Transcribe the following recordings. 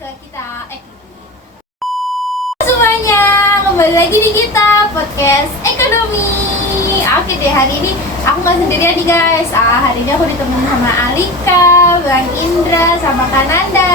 ke kita semuanya, kembali lagi di kita podcast ekonomi. Oke deh, hari ini aku nggak sendirian nih guys. Hari ini aku ditemenin sama Alika, Bang Indra, sama Kananda.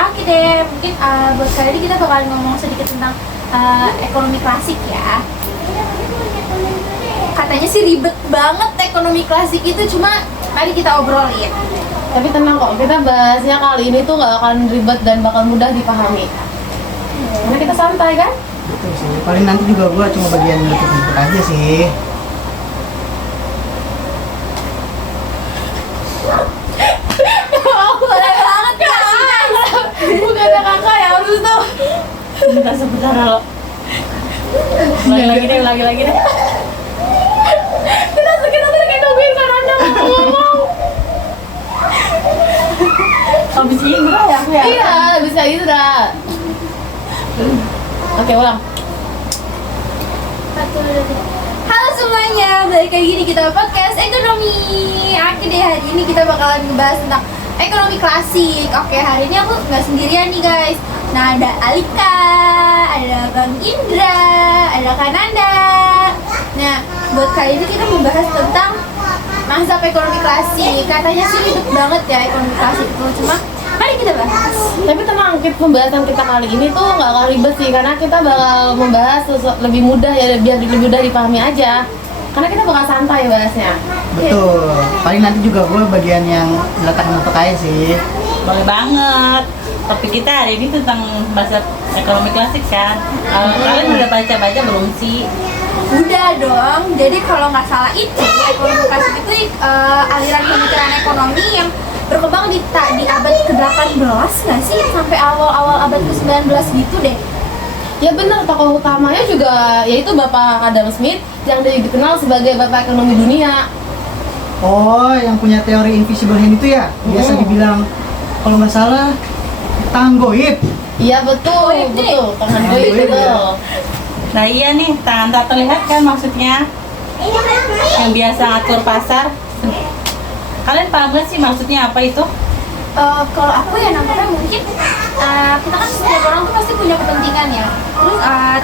Oke deh, mungkin buat kali ini kita bakal ngomong sedikit tentang ekonomi klasik ya. Katanya sih ribet banget ekonomi klasik itu, cuma mari kita obrolin. Tapi tenang kok, kita bahasnya kali ini tuh gak akan ribet dan bakal mudah dipahami. Karena kita santai kan? Betul sih, paling nanti juga gua cuma bagian nutup-nutup aja sih. Boleh banget ya. Bukan ada kakak ya, harus tuh. Bentar sebentar lo. Lagi lagi deh. Kita kayak nungguin Kananda ngomong. Habis Indra ya aku ya? Iya, bisa Indra. Oke, ulang. Halo semuanya, balik lagi di kita podcast ekonomi. Oke deh, hari ini kita bakalan ngebahas tentang ekonomi klasik. Oke, hari ini aku nggak sendirian nih guys. Nah, ada Alika, ada Bang Indra, ada Kananda. Nah, buat kali ini kita membahas tentang masa ekonomi klasik. Katanya sih ribet banget ya ekonomi klasik itu, cuma mari kita bahas. Tapi tenang, pembahasan kita kali ini tuh gak akan ribet sih, karena kita bakal membahas lebih mudah ya, biar lebih mudah dipahami aja. Karena kita bakal santai bahasnya. Betul, paling nanti juga gua bagian yang letak-letak aja sih. Boleh banget. Topik kita hari ini tentang bahasa ekonomi klasik kan. Kalian udah baca-baca belum sih? Udah dong, jadi kalau nggak salah itu ekonomi klasik itu aliran pemikiran ekonomi yang berkembang di abad ke-18 nggak sih? Sampai awal-awal abad ke-19 gitu deh. Ya benar, tokoh utamanya juga yaitu Bapak Adam Smith yang dikenal sebagai Bapak Ekonomi Dunia. Oh, yang punya teori invisible hand itu ya? Biasa dibilang, kalau nggak salah, tangan goib. Iya betul, Goib nih. betul, tangan Tangan goib goib betul. ya. Nah iya nih, tangan tak terlihat kan maksudnya. Yang biasa atur pasar. Kalian paham gak sih maksudnya apa itu? Kalau aku ya nampaknya mungkin kita kan setiap orang tuh pasti punya kepentingan ya. Terus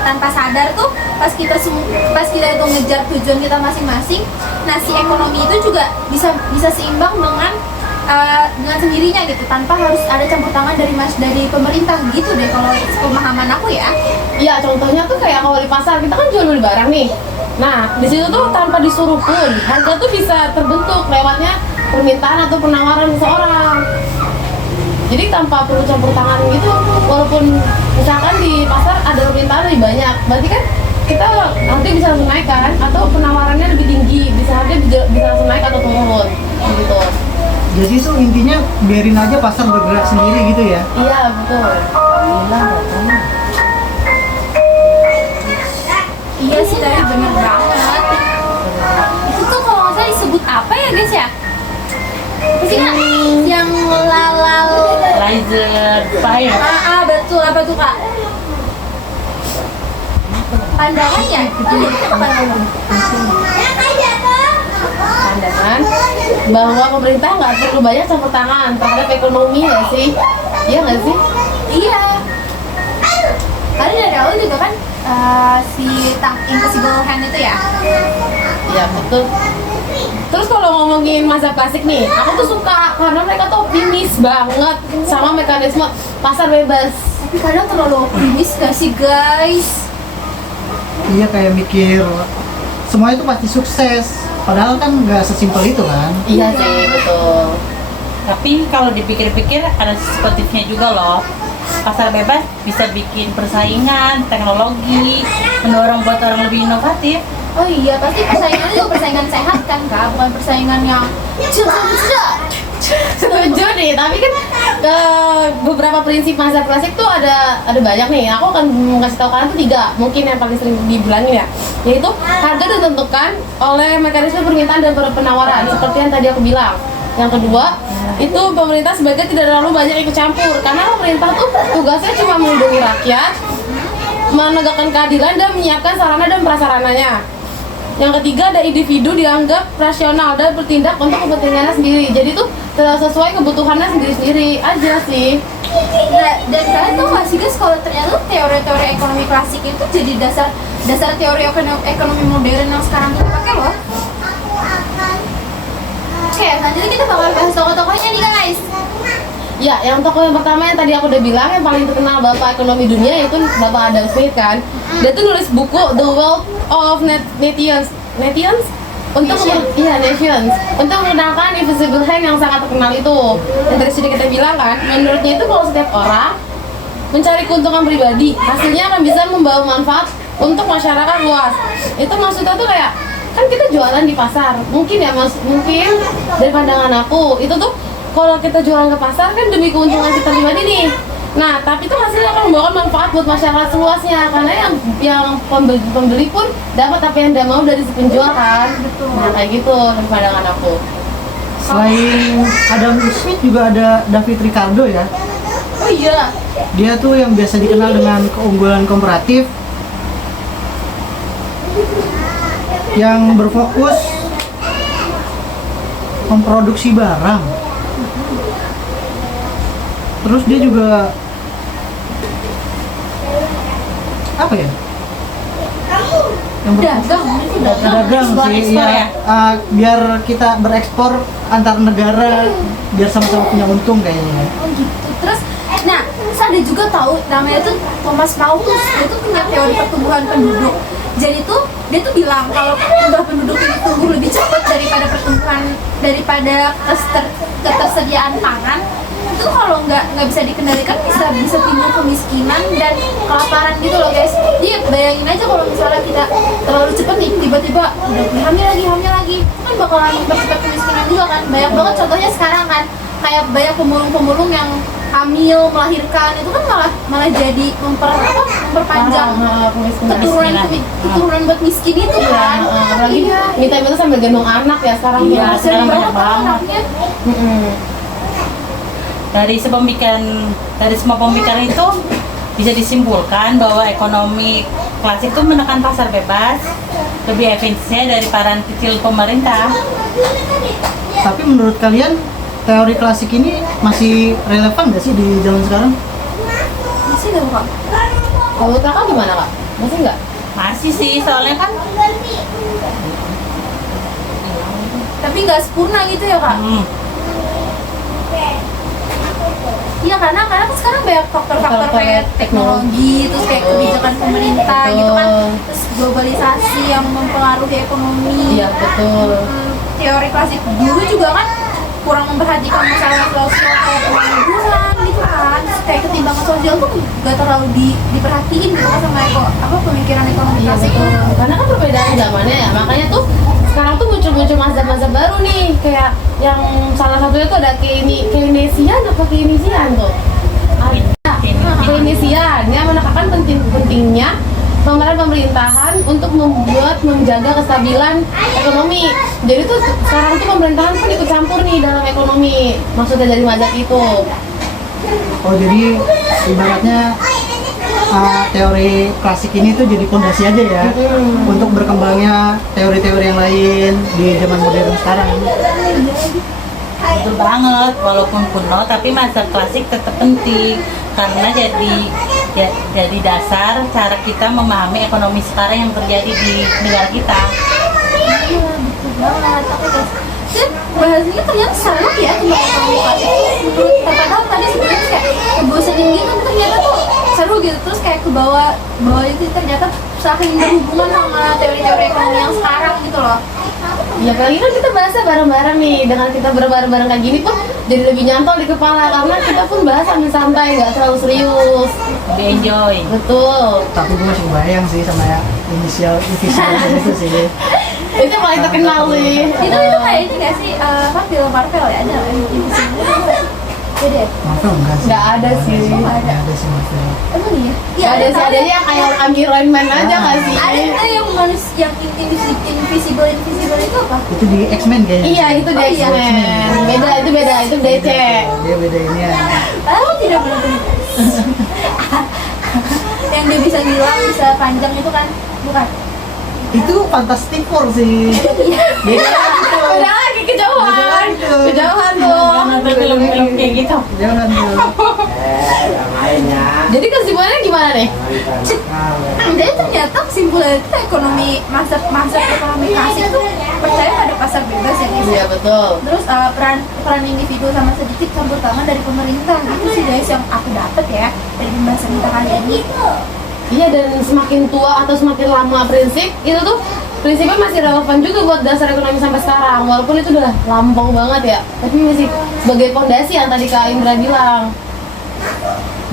tanpa sadar tuh pas kita itu ngejar tujuan kita masing-masing, nah si ekonomi itu juga bisa seimbang dengan sendirinya gitu, tanpa harus ada campur tangan dari pemerintah gitu deh kalau pemahaman aku ya. Iya, contohnya tuh kayak kalau di pasar kita kan jual beli barang nih. Nah, di situ tuh tanpa disuruh pun harga tuh bisa terbentuk lewatnya permintaan atau penawaran seseorang. Jadi tanpa perlu campur tangan gitu, walaupun misalkan di pasar ada permintaan lebih banyak, berarti kan kita nanti bisa langsung naik kan, atau penawarannya lebih tinggi, bisa langsung naik atau turun gitu. Jadi itu intinya biarin aja pasar bergerak sendiri gitu ya? Iya betul. Iya sih, tapi bener banget. Itu tuh kalau nggak salah disebut apa ya guys ya? Apa sih kak? Yang lalal. Laser fire. Betul, apa tuh kak? Pandangan ya? Apa pandangan? Pandangan bahwa pemerintah nggak perlu banyak campur tangan terhadap ekonomi nggak sih? Iya nggak sih? Iya. Karena dari awal juga kan si invisible hand itu ya. Iya betul. Terus kalau ngomongin masa klasik nih, aku tuh suka karena mereka tuh optimis banget sama mekanisme pasar bebas. Tapi kadang terlalu optimis gak sih guys? Iya, kayak mikir semua itu pasti sukses. Padahal kan nggak sesimpel itu kan? Iya sih betul. Tapi kalau dipikir-pikir ada sisi positifnya juga loh. Pasar bebas bisa bikin persaingan, teknologi, mendorong buat orang lebih inovatif. Oh iya, pasti persaingan itu persaingan sehat kan kak? Bukan persaingan yang Setuju nih, tapi kan beberapa prinsip masa klasik tuh ada banyak nih. Aku akan ngasih tahu kalian tuh 3, mungkin yang paling sering dibilangin ya. Yaitu harga ditentukan oleh mekanisme permintaan dan penawaran, seperti yang tadi aku bilang. Yang kedua, itu pemerintah sebaiknya tidak terlalu banyak ikut campur, karena pemerintah tuh tugasnya cuma melindungi rakyat, menegakkan keadilan dan menyiapkan sarana dan prasarananya. Yang ketiga ada individu dianggap rasional dan bertindak untuk kepentingannya sendiri. Jadi tuh sesuai kebutuhannya sendiri-sendiri aja sih. Nah, dan kalian tau gak sih guys, kalau ternyata teori-teori ekonomi klasik itu jadi dasar teori ekonomi modern yang sekarang kita pakai loh. Oke, selanjutnya kita bakal bahas tokoh-tokohnya nih guys. Ya, yang tokoh yang pertama yang tadi aku udah bilang yang paling terkenal bapak ekonomi dunia yaitu Bapak Adam Smith kan. Dia tuh nulis buku The Wealth of Nations untuk Nations untuk menggunakan invisible hand yang sangat terkenal itu. Yang tadi sudah kita bilang kan, menurutnya itu kalau setiap orang mencari keuntungan pribadi, hasilnya akan bisa membawa manfaat untuk masyarakat luas. Itu maksudnya tuh kayak kan kita jualan di pasar, mungkin dari pandangan aku itu tuh kalau kita jualan ke pasar kan demi keuntungan kita pribadi nih. Nah, tapi itu hasilnya akan membawa manfaat buat masyarakat seluasnya karena yang pembeli pun dapat apa yang dia mau dari si penjual kan. Betul. Nah, kayak gitu dari pandangan aku. Selain Adam Smith juga ada David Ricardo ya. Oh iya. Dia tuh yang biasa dikenal dengan keunggulan komparatif yang berfokus memproduksi barang. Terus dia juga apa ya? Yang dagang sih Ekspor ya. Biar kita berekspor antar negara biar sama-sama punya untung kayaknya. Oh gitu. Terus, nah, terus ada juga tahu namanya tuh Thomas Malthus. Dia tuh punya teori pertumbuhan penduduk. Jadi tuh dia tuh bilang kalau jumlah penduduk ini tumbuh lebih cepat daripada ketersediaan pangan, itu kalau nggak bisa dikendalikan bisa timbul kemiskinan dan kelaparan gitu loh guys. Jadi bayangin aja kalau misalnya kita terlalu cepat nih tiba-tiba udah hamil lagi kan bakalan mempercepat kemiskinan juga kan. Banyak banget contohnya sekarang kan, kayak banyak pemulung yang hamil melahirkan itu kan malah jadi memperpanjang keturunan buat miskin itu kan. Apalagi minta sambil gendong anak ya sekarang. Iya, tuh. sekarang banyak kan banget. anaknya. Dari semua pemikiran itu bisa disimpulkan bahwa ekonomi klasik itu menekan pasar bebas, lebih efisien dari peran kecil pemerintah. Tapi menurut kalian teori klasik ini masih relevan nggak sih di zaman sekarang? Masih nggak kak? Kalau kakak gimana kak? Masih nggak? Masih sih, soalnya kan Tapi nggak sempurna gitu ya kak? Iya karena kan sekarang banyak faktor-faktor kayak teknologi, terus kayak kebijakan pemerintah gitu kan, terus globalisasi yang mempengaruhi ekonomi. Iya betul. Teori klasik dulu juga kan kurang memperhatikan masalah sosial kayak pengangguran gitu kan, terus kayak ketimbangan sosial tuh gak terlalu diperhatiin gitu kan sama pemikiran ekonomi Iya klasik. betul. Karena kan perbedaan zamannya ya, makanya tuh sekarang tuh muncul mazhab-mazhab baru nih, kayak yang salah satunya tuh ada Keynesian tuh. Keynesian yang menekatkan pentingnya pemeran pemerintahan untuk menjaga kestabilan ekonomi. Jadi tuh sekarang tuh pemerintahan pun ikut campur nih dalam ekonomi. Maksudnya dari mazhab itu. Oh jadi ibaratnya teori klasik ini tuh jadi fondasi aja ya untuk berkembangnya teori-teori yang lain di zaman modern sekarang. betul banget, walaupun kuno tapi mazhab klasik tetap penting karena jadi dasar cara kita memahami ekonomi sekarang yang terjadi di negara kita. Iya betul banget. Tapi guys, dan bahasanya ternyata seru ya tentang ekonomi klasik. Menurut padahal tadi sebenarnya kayak kebosanin gitu, tapi ternyata tuh seru gitu. Terus kayak ke bawah itu ternyata saking berhubungan sama teori-teori ekonomi yang sekarang gitu loh. Ya kali kan kita bahasnya bareng-bareng nih, dengan kita bareng-bareng kayak gini pun jadi lebih nyantol di kepala karena kita pun bahas sambil santai, nggak terlalu serius. Lebih enjoy. Betul. Tapi gue masih kebayang sih sama ya inisial itu sih. Itu paling terkenal sih. Itu kayak ini nggak sih? Apa film Marvel ya ada Beda ya? Marvel enggak sih? Nggak ada sih. Nggak ada sih Marvel. Emang iya? Nggak ada sih, adanya yang kayak Iron Man aja nggak sih? Ada nggak yang manusia yang invisible itu apa? Itu di X-Men kayaknya. Iya itu Oh, dia iya. X-Men. Beda, itu DC. Dia beda ini ya. Tahu tidak benar. Yang dia bisa ngilang, bisa panjang itu kan? Bukan? itu Fantastic Four sih. Beda gitu. Beda lagi kejauhan. Beda gitu. Kejauhan tuh. Jangan nonton film-film kayak gitu. Jangan tuh. Jadi kesimpulannya gimana nih? Jadi ternyata kesimpulannya itu masa ekonomi klasik tuh percaya pada pasar bebas ya guys. Iya betul. Terus peran individu sama sedikit campur tangan dari pemerintah itu sih guys yang aku dapat ya dari pembahasan kita kali ini. Iya, dan semakin tua atau semakin lama prinsip itu tuh prinsipnya masih relevan juga buat dasar ekonomi sampai sekarang, walaupun itu udah lampau banget ya, tapi masih sebagai fondasi yang tadi Kak Indra bilang.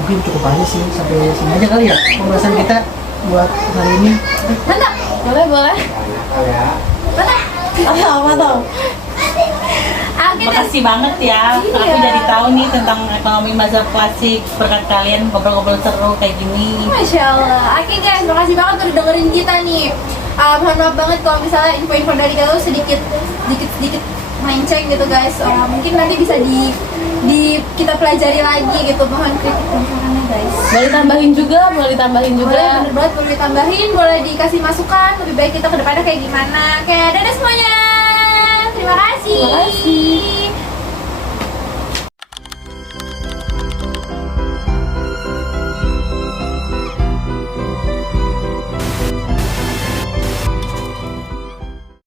Mungkin cukup aja sih, sampai sini aja kali ya pembahasan kita buat hari ini. Mantap, Boleh. mantap. Apa tuh? Akhirnya Makasih banget ya. Iya. Aku jadi tahu nih tentang ekonomi masa klasik. Berkat kalian ngobrol-ngobrol seru kayak gini. Masya Allah. Oke guys, makasih banget udah dengerin kita nih. Mohon maaf banget kalau misalnya info-info dari kita tuh sedikit melenceng gitu guys. Mungkin nanti bisa kita pelajari lagi gitu. Mohon kritik dan sarannya guys. Boleh ditambahin juga. Boleh, bener banget, boleh ditambahin, boleh dikasih masukan. Lebih baik kita ke depannya kayak gimana. Oke, dadah semuanya. Terima kasih. Terima kasih.